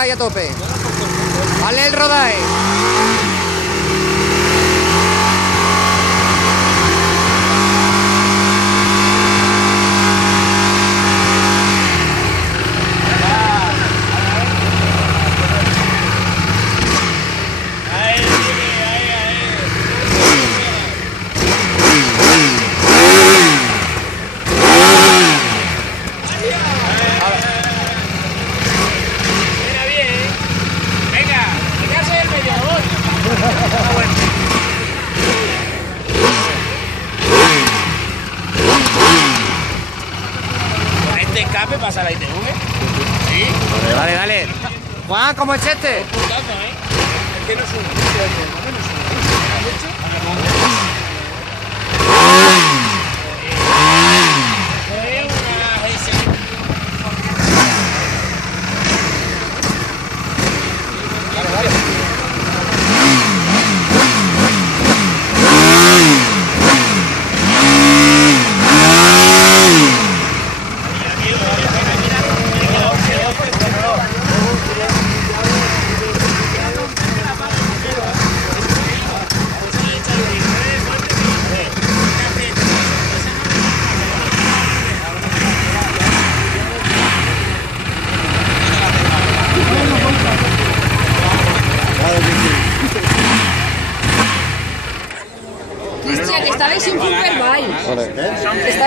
ahí a tope. Vale el rodaje. Escape pasa la ITV. Sí. Dale, dale. Juan, ¿cómo es este? Es que no sube. Cristian, estabais un Superbike.